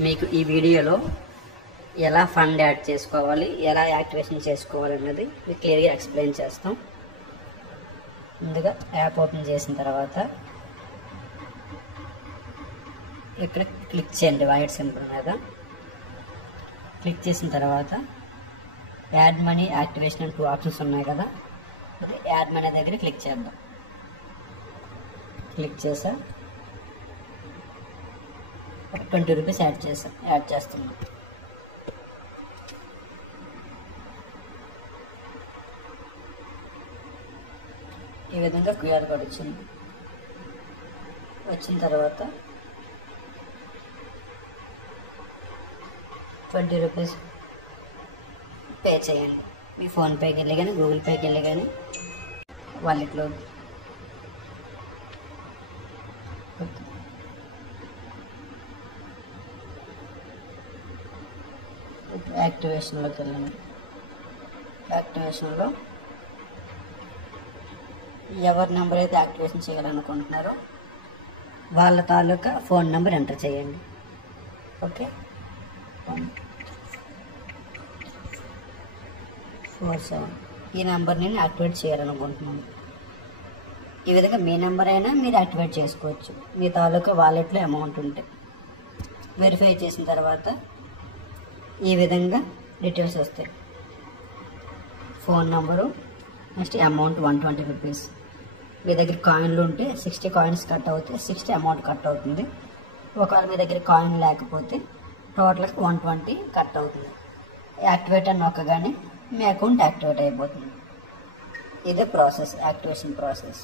మీకు ఈ వీడియోలో ఎలా ఫండ్ యాడ్ చేసుకోవాలి, ఎలా యాక్టివేషన్ చేసుకోవాలి అన్నది మీకు క్లియర్గా ఎక్స్ప్లెయిన్ చేస్తాం. ముందుగా యాప్ ఓపెన్ చేసిన తర్వాత ఇక్కడ క్లిక్ చేయండి వైట్ సింబల్ మీద. క్లిక్ చేసిన తర్వాత యాడ్ మనీ, యాక్టివేషన్ అని 2 ఆప్షన్స్ ఉన్నాయి కదా, అది యాడ్ మనీ దగ్గర క్లిక్ చేద్దాం. క్లిక్ చేసా 20 రూపీస్ యాడ్ చేస్తున్నాం. ఈ విధంగా క్యూఆర్ కోడ్ వచ్చిన తర్వాత 20 రూపీస్ పే చేయండి. మీ ఫోన్పేకి వెళ్ళి కానీ గూగుల్ పేకి వెళ్ళి కానీ వాలెట్లో యాక్టివేషన్లోకి వెళ్ళండి. యాక్టివేషన్లో ఎవరి నెంబర్ అయితే యాక్టివేషన్ చేయాలనుకుంటున్నారో వాళ్ళ తాలూకా ఫోన్ నెంబర్ ఎంటర్ చేయండి. ఓకే, 147 ఈ నెంబర్ నేను యాక్టివేట్ చేయాలనుకుంటున్నాను. ఈ విధంగా మీ నెంబర్ అయినా మీరు యాక్టివేట్ చేసుకోవచ్చు, మీ తాలూకా వాలెట్లో అమౌంట్ ఉంటే. వెరిఫై చేసిన తర్వాత ఈ విధంగా డీటెయిల్స్ వస్తాయి. Phone number, next amount 120 rupees. మీ దగ్గర కాయిన్లు ఉంటే 60 కాయిన్స్ కట్ అవుతాయి, 60 అమౌంట్ కట్ అవుతుంది. ఒకవేళ మీ దగ్గర కాయిన్ లేకపోతే టోటల్గా 120 కట్ అవుతుంది. యాక్టివేట్ అని నొక్కగానే మీ అకౌంట్ యాక్టివేట్ అయిపోతుంది. ఇదే ప్రాసెస్, యాక్టివేషన్ ప్రాసెస్.